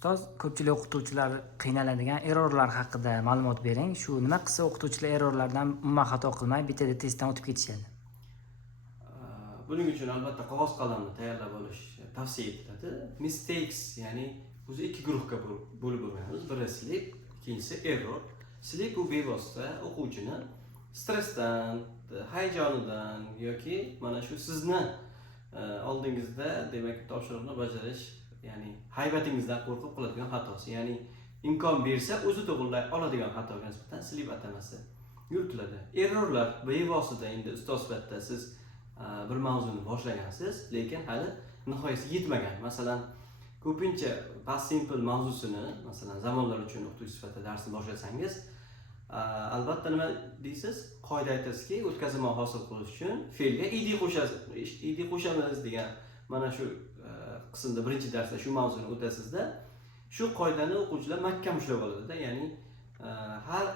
Ustoz, ko'pchilik o'qituvchilar qiynaladigan errorlar haqida ma'lumot bering. Shu nima qilsa o'qituvchilar errorlardan umuman xato qilmay, bitta testdan o'tib ketishadi? Buning uchun albatta qog'oz qalamni tayyorlab olish tavsiya etiladi. Mistakes, ya'ni o'zi ikki guruhga bo'lib bo'lganmiz. Biri slip, ikkinchisi error. Slip bu bevosita o'quvchini stressdan, hayajonidan yoki mana shu sizni oldingizda demak topshiriqni bajarish, ya'ni haybatingizdan qo'rqib qiladigan xatosi, ya'ni imkon bersa o'zi to'g'rilay oladigan xatoga nisbatan slip atamasi yuritiladi. Errorlar bevosita endi ustoz sifatida siz bir mavzuni boshlagansiz, lekin hali nihoyasiga yetmagan. Masalan, ko'pincha past simple mavzusini, masalan, zamonlar uchun o'qituvchi sifatida darsni boshlasangiz, albatta nima deysiz? Qoida aytasizki, o'tkazma hosil qilish uchun fe'lga id qo'shamiz degan mana shu qismda birinchi darsda shu mavzuni o'tasizda, shu qoidani o'quvchilar mahkam ushlab oladida, ya'ni har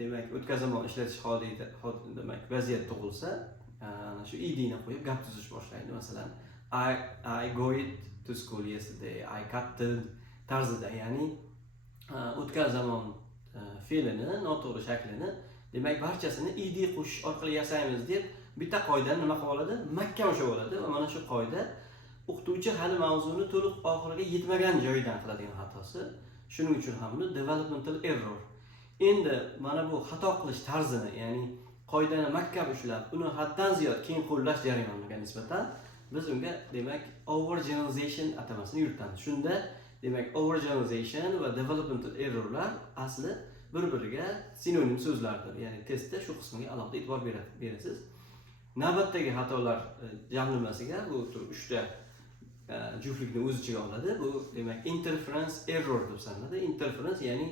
demak o'tkazma ishlatish holida demak vaziyat tug'ilsa, shu idni qo'yib gap tuzish boshlaydi. Masalan, I go to school yesterday, I cut tarzida, ya'ni o'tgan zamon fe'lini, noto'g'ri shaklini demak barchasini id qo'shish orqali yasaymiz deb bitta qoidani nima qilib oladi? Mahkam ushlab oladi va mana shu qoida o'qituvchi hali mavzuni to'liq oxiriga yetmagan joyidan qiladigan xatosi. Shuning uchun ham buni developmental error. Endi mana bu xato qilish tarzini, ya'ni qoidani mahkam ushlab, uni haddan ziyod keng qo'llash jarayoniga nisbatan biz unga demak overgeneralization atamasini yuritamiz. Shunda demak overgeneralization va developmental errorlar asli bir-biriga sinonim so'zlardir. Ya'ni testda shu qismiga alohida e'tibor berasiz. Navbatdagi xatolar jamlanmasiga bu 3 ta juftlikni o'z ichiga oladi. Bu demak interference error deb sanaladi. Interference ya'ni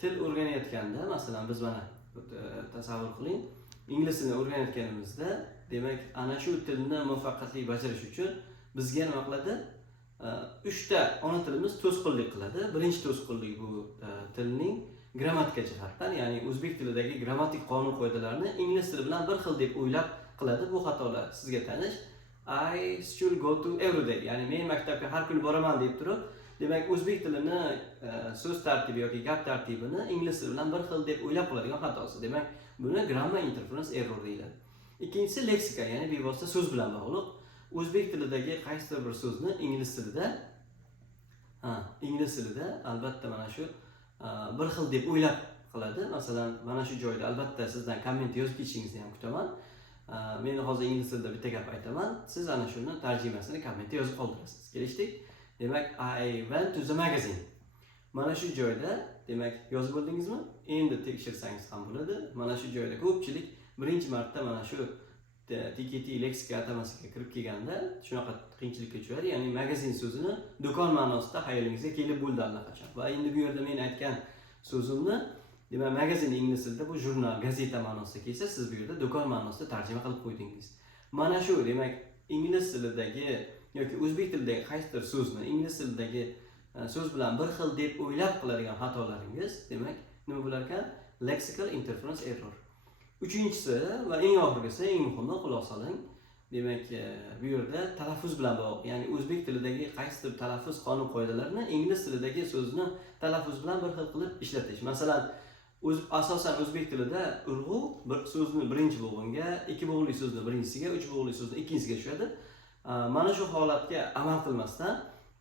til o'rganayotganda, masalan, biz mana tasavvur qiling, ingliz tilini o'rganayotganimizda, demak, ana shu tilni muvaffaqiyatli bajarish uchun bizga nima qiladi? 3 ta ona tilimiz to'sqinlik qiladi. Birinchi to'sqinlik bu tilning grammatika jihatdan, ya'ni o'zbek tilidagi grammatik qonun qoidalarini ingliz tili bilan bir xil deb o'ylab qiladi. Bu xatolar sizga tanish. I should go to every day, ya'ni men maktabga har kuni boraman deb turib, demak o'zbek tilini so'z tartibi yoki gap tartibini ingliz tili bilan bir xil deb o'ylab qiladigan xatosi. Demak, buni grammar interference error deyiladi. Ikkinchisi leksika, ya'ni bevosita so'z bilan bog'liq. O'zbek tilidagi qaysidir bir so'zni ingliz tilida albatta mana shu bir xil deb o'ylab qiladi. Masalan, mana shu joyda albatta sizdan komment yozib ketishingizni ham kutaman. Men hozir ingliz tilida bitta gap aytaman. Siz ana shuni tarjimasini kommentga yozib qoldirasiz. Kelishdik? Demak, I went to the magazine. Mana shu joyda demak yozib bo'ldingizmi? Endi tekshirsangiz ham bo'ladi. Mana shu joyda ko'pchilik birinchi marta mana shu TKT leksika atamasiga kirib kelganda shunaqa qiyinchilikka uchraydi. Ya'ni magazin so'zini do'kon ma'nosida xayolingizga kelib bo'ldi allaqachon. Va endi bu yerda men aytgan so'zimni demak magazin ingliz tilida bu jurnal, gazeta ma'nosida kelsa, siz bu yerda do'kon ma'nosida tarjima qilib qo'ydingiz. Mana shu demak ingliz tilidagi yoki o'zbek tilidagi qaysidir so'zni ingliz tilidagi so'z bilan bir xil deb o'ylab qiladigan xatolaringiz demak nima bo'lar ekan? Lexical interference error. Uchinchisi va eng oxirgisi, eng muhimi, quloq soling. Demak, bu yerda talaffuz bilan bog'liq. Ya'ni o'zbek tilidagi qaysidir talaffuz qonun qoidalarini ingliz tilidagi so'zni talaffuz bilan bir xil qilib ishlatish. Masalan, asosan o'zbek tilida urg'u bir so'zni birinchi bo'g'inga, ikki bo'g'inli so'zni birinchisiga, uch bo'g'inli so'zni ikkinchisiga tushadi. Mana shu holatga amal qilmasdan,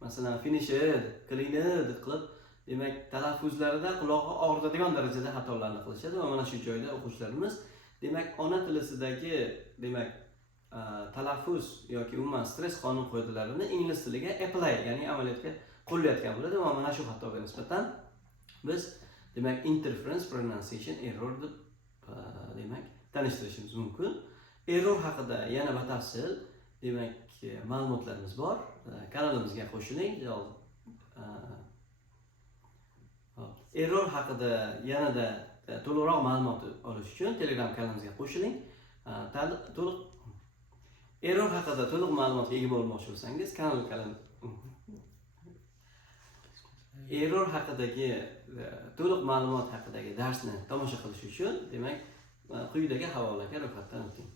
masalan, finished, cleaned qilib, demak, talaffuzlarida qulog'i og'ritadigan darajada xatolarni qilishadi va mana shu joyda o'quvchilarimiz demak ona tilisidagi demak talaffuz yoki umuman stress qonun qoidalarini ingliz tiliga apply, ya'ni amaliyotga qo'llayotgan bo'ladi va mana shu xatoga nisbatan biz demak interference pronunciation error deb demak tanishtirishimiz mumkin. Error haqida yana batafsil demak ma'lumotlarimiz bor. Kanalimizga qo'shiling. Error haqida yanada to'liqroq ma'lumot olish uchun Telegram kanalimizga qo'shiling. Error haqida to'liq ma'lumotga ega bo'lmoqchi bo'lsangiz, error haqidagi to'liq ma'lumot haqidagi darsni tomosha qilish uchun demak quyidagi havolaga ro'yxatdan o'ting.